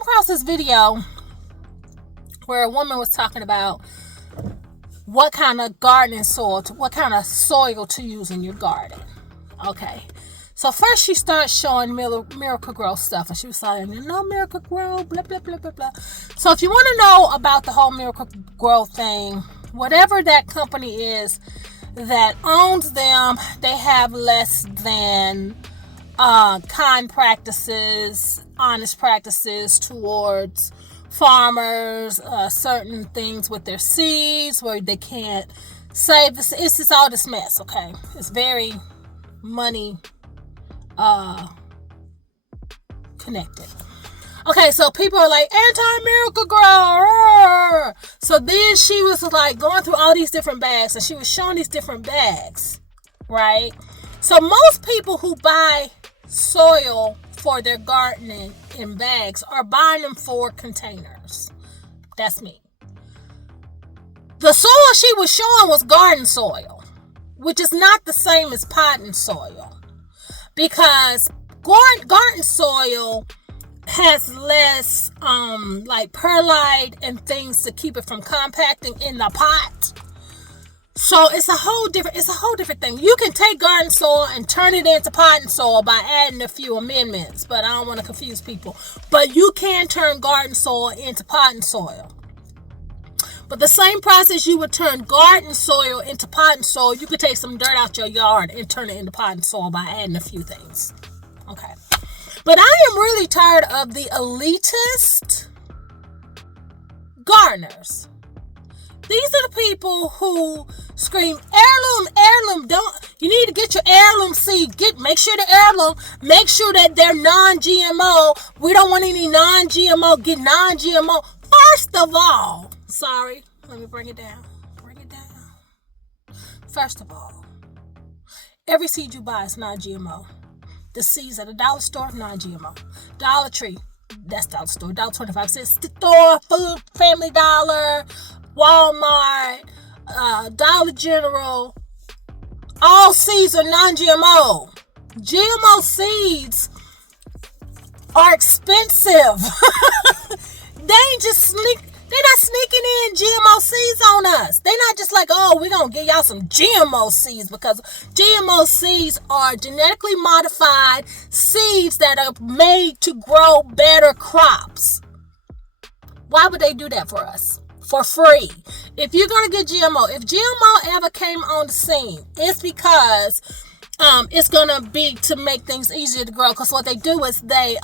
came across this video where a woman was talking about what kind of gardening soil, what kind of soil to use in your garden. Okay. So first she started showing Miracle Gro stuff, and she was like, Miracle Gro, blah, blah, blah, blah, blah. So if you want to know about the whole Miracle Gro thing, whatever that company is that owns them, they have less than kind practices, honest practices towards farmers, certain things with their seeds where they can't save this. It's just all this mess, okay? It's very money connected. Okay, so people are like, anti-Miracle Gro. So then she was like going through all these different bags, and she was showing these different bags, right? So most people who buy soil for their gardening in bags are buying them for containers. That's me. The soil she was showing was garden soil, which is not the same as potting soil, because garden soil has less like perlite and things to keep it from compacting in the pot. So it's a whole different thing. You can take garden soil and turn it into potting soil by adding a few amendments, but I don't want to confuse people. But you can turn garden soil into potting soil. But the same process you would turn garden soil into potting soil, you could take some dirt out your yard and turn it into potting soil by adding a few things. Okay. But I am really tired of the elitist gardeners. These are the people who scream, heirloom, you need to get your heirloom seed. Make sure that they're non-GMO. We don't want any non-GMO. Get non-GMO. First of all, sorry, let me bring it down. First of all, every seed you buy is non-GMO. The seeds at the dollar store, non-GMO. Dollar Tree, that's dollar store, $1.25. Store, Food, Family Dollar, Walmart, Dollar General, all seeds are non-GMO. GMO seeds are expensive. They're not sneaking in GMO seeds on us. They're not just like, oh, we're going to give y'all some GMO seeds, because GMO seeds are genetically modified seeds that are made to grow better crops. Why would they do that for us? For free. If you're going to get GMO, if GMO ever came on the scene, it's because it's going to be to make things easier to grow. Because what they do is they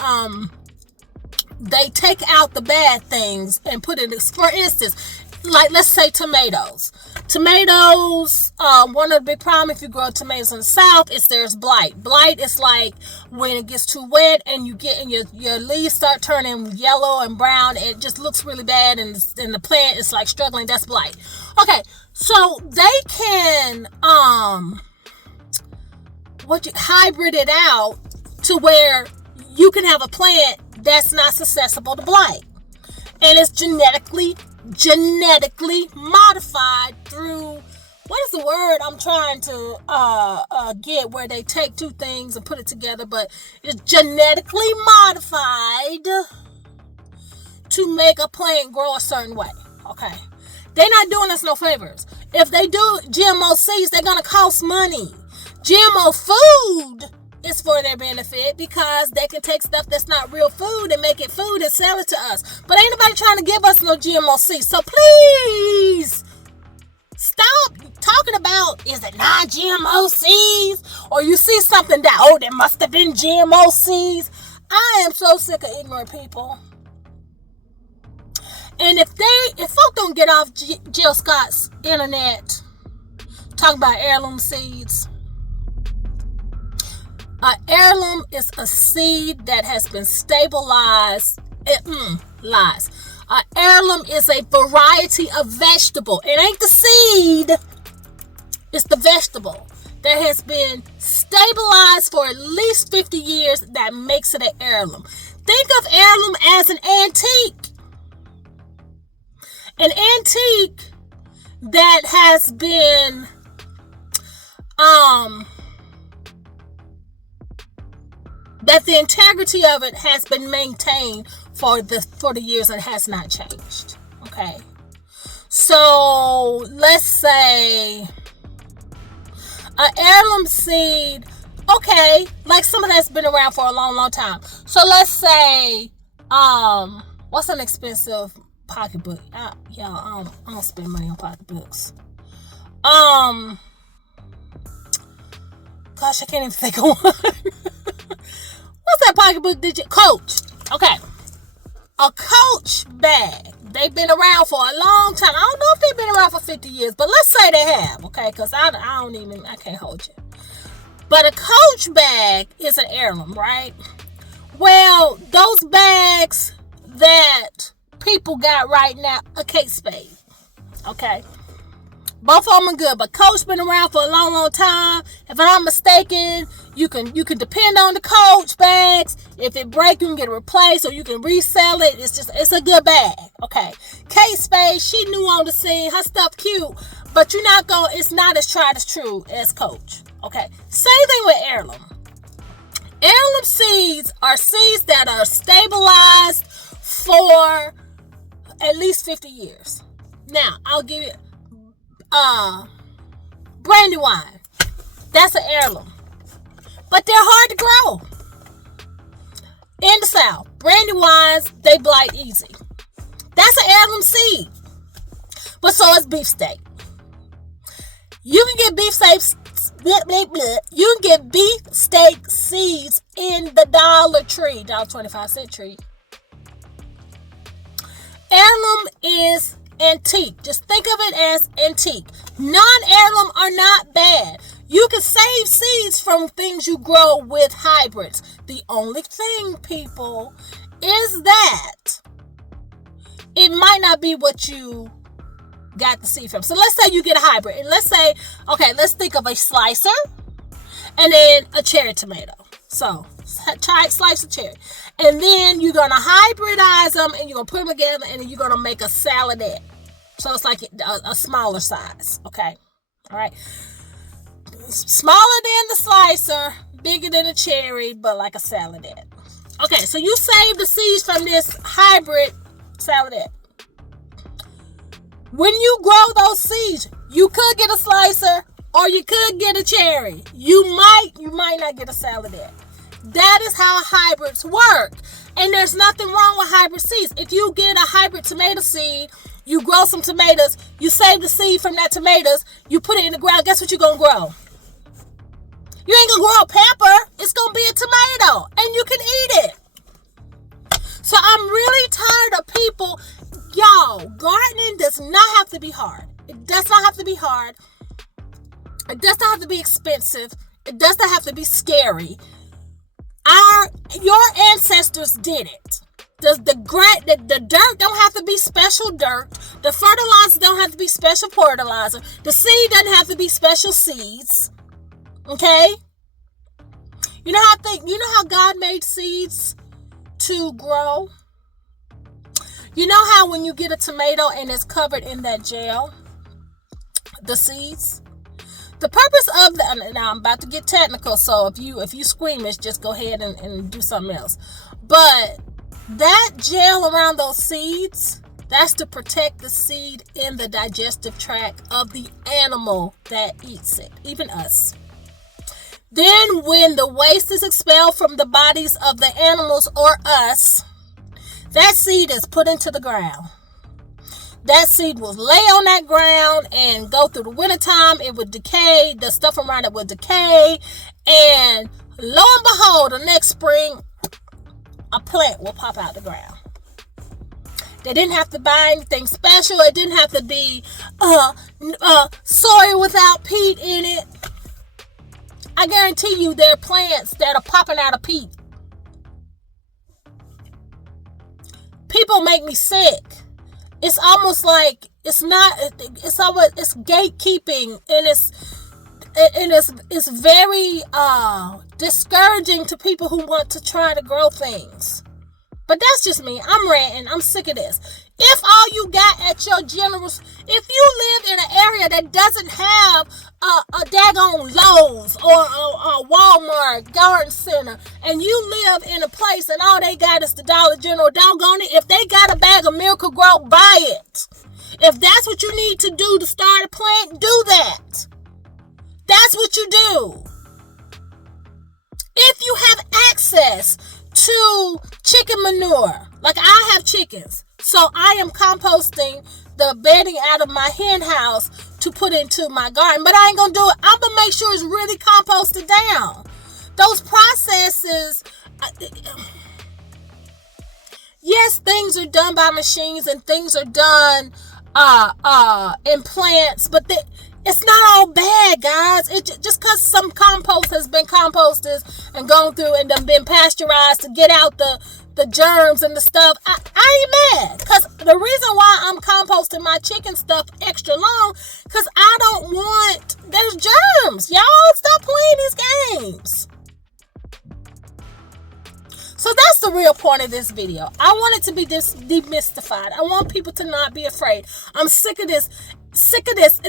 take out the bad things and put it, for instance, like let's say tomatoes. One of the big problems if you grow tomatoes in the South is there's blight. Blight is like when it gets too wet and your leaves start turning yellow and brown. It just looks really bad, and the plant is like struggling. That's blight. Okay, so they can hybrid it out to where you can have a plant that's not susceptible to blight, and it's genetically modified through, what is the word I'm trying to get, where they take two things and put it together, but it's genetically modified to make a plant grow a certain way. Okay, they're not doing us no favors. If they do GMO seeds, they're gonna cost money. GMO food is for their benefit, because they can take stuff that's not real food and make it food and sell it to us. But ain't nobody trying to give us no GMO seeds. So please stop talking about, is it non-GMO seeds? Or you see something that, oh, there must have been GMO seeds. I am so sick of ignorant people. And if folk don't get off Jill Scott's internet talking about heirloom seeds. Heirloom is a seed that has been stabilized. Lies. Heirloom is a variety of vegetable. It ain't the seed. It's the vegetable that has been stabilized for at least 50 years that makes it an heirloom. Think of heirloom as an antique. An antique that has been that the integrity of it has been maintained for the years and has not changed. Okay. So let's say an heirloom seed, okay, like some of that's been around for a long time. So let's say, what's an expensive pocketbook? I don't spend money on pocketbooks. Gosh, I can't even think of one. What's that pocketbook? Coach. Okay. A Coach bag. They've been around for a long time. I don't know if they've been around for 50 years, but let's say they have, okay? Because I can't hold you. But a Coach bag is an heirloom, right? Well, those bags that people got right now, a Kate Spade, okay? Both of them are good, but Coach been around for a long time. If I'm not mistaken, you can depend on the Coach bags. If it breaks, you can get it replaced, or you can resell it. It's a good bag. Okay. Kate Spade, she new on the scene. Her stuff cute, but it's not as tried as true as Coach. Okay. Same thing with heirloom. Heirloom seeds are seeds that are stabilized for at least 50 years. Now, I'll give you brandy wine. That's an heirloom. But they're hard to grow. In the South, brandy wines, they blight easy. That's an heirloom seed. But so is beefsteak. You can get beefsteak seeds in the Dollar Tree, $1.25 tree. Heirloom is antique. Just think of it as antique. Non-heirloom are not bad. You can save seeds from things you grow with hybrids. The only thing, people, is that it might not be what you got the seed from. So let's say you get a hybrid. And let's think of a slicer and then a cherry tomato. So slice a cherry. And then you're going to hybridize them and you're going to put them together and then you're going to make a saladette. So it's like a smaller size. Okay. All right. Smaller than the slicer, bigger than a cherry, but like a saladette. Okay, so you save the seeds from this hybrid saladette. When you grow those seeds, you could get a slicer or you could get a cherry. You might not get a saladette. That is how hybrids work. And there's nothing wrong with hybrid seeds. If you get a hybrid tomato seed, you grow some tomatoes, you save the seed from that tomatoes, you put it in the ground, guess what you're going to grow? You ain't going to grow a pepper. It's going to be a tomato. And you can eat it. So I'm really tired of people. Y'all, gardening does not have to be hard. It does not have to be hard. It does not have to be expensive. It does not have to be scary. Your ancestors did it. The dirt don't have to be special dirt. The fertilizer don't have to be special fertilizer. The seed doesn't have to be special seeds. Okay? You know how God made seeds to grow? You know how when you get a tomato and it's covered in that gel, the seeds? The purpose of now I'm about to get technical, so if you squeamish, just go ahead and do something else. But that gel around those seeds, that's to protect the seed in the digestive tract of the animal that eats it, even us. Then when the waste is expelled from the bodies of the animals or us, that seed is put into the ground. That seed will lay on that ground and go through the wintertime. It would decay. The stuff around it would decay. And lo and behold, the next spring, a plant will pop out the ground. They didn't have to buy anything special. It didn't have to be soil without peat in it. I guarantee you there are plants that are popping out of peat. People make me sick. It's almost like it's gatekeeping, and it's very discouraging to people who want to try to grow things. But that's just me. I'm ranting. I'm sick of this. If all you got at your general, if you live in an area that doesn't have a daggone Lowe's or a Walmart garden center, and you live in a place and all they got is the Dollar General, doggone it, if they got a bag of Miracle Gro, buy it. If that's what you need to do to start a plant, do that. That's what you do. If you have access to chicken manure, like I have chickens, so I am composting the bedding out of my hen house to put into my garden, but I ain't gonna do it. I'm gonna make sure it's really composted down. Those processes, yes, things are done by machines and things are done in plants, but it's not all bad, guys. Just because some compost has been composted and gone through and then been pasteurized to get out the germs and the stuff, I ain't mad. Because the reason why I'm composting my chicken stuff extra long, because I don't want, there's germs. Y'all stop playing these games. So that's the real point of this video. I want it to be demystified. I want people to not be afraid. I'm sick of this.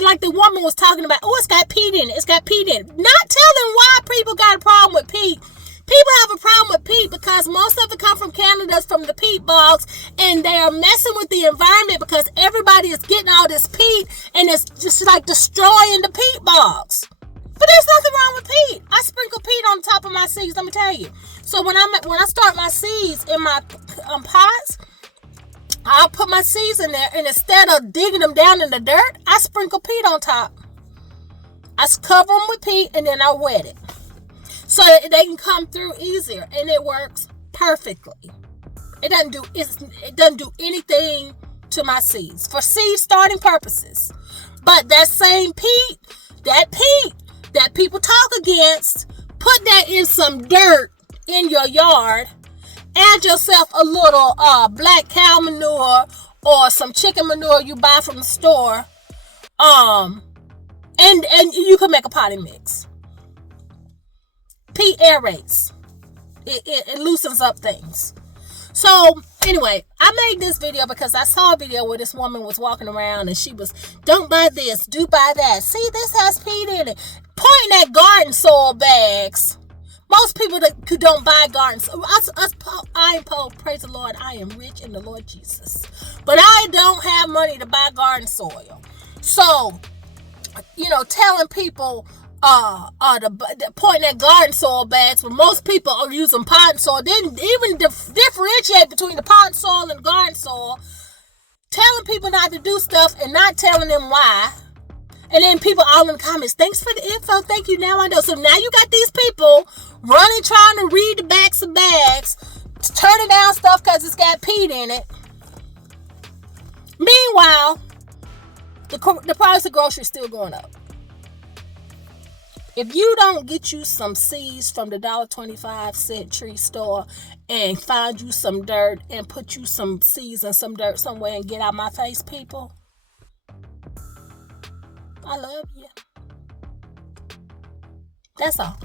Like the woman was talking about, oh, it's got peat in it. It's got peat in it. Not telling why people got a problem with peat. People have a problem with peat because most of it come from Canada, from the peat bogs, and they are messing with the environment because everybody is getting all this peat and it's just like destroying the peat bogs. But there's nothing wrong with peat. I sprinkle peat on top of my seeds, let me tell you. So when I start my seeds in my pots, I'll put my seeds in there, and instead of digging them down in the dirt, I sprinkle peat on top. I cover them with peat, and then I wet it so that they can come through easier, and it works perfectly. It doesn't do anything to my seeds for seed starting purposes. But that same peat that people talk against, put that in some dirt in your yard. Add yourself a little black cow manure or some chicken manure you buy from the store, and you can make a potting mix. Peat aerates. It loosens up things. So anyway, I made this video because I saw a video where this woman was walking around and she was, don't buy this, do buy that. See, this has peat in it. Pointing at garden soil bags. Most people who don't buy garden soil, I am poor, praise the Lord, I am rich in the Lord Jesus. But I don't have money to buy garden soil. So, telling people, pointing at garden soil bags, when most people are using potting soil, didn't even differentiate between the potting soil and garden soil, telling people not to do stuff and not telling them why. And then people all in the comments, thanks for the info, thank you, now I know. So now you got these people running, trying to read the backs of bags, turning down stuff because it's got peat in it. Meanwhile, the price of groceries is still going up. If you don't get you some seeds from the $1.25 tree store and find you some dirt and put you some seeds and some dirt somewhere and get out my face, people, I love you. That's all.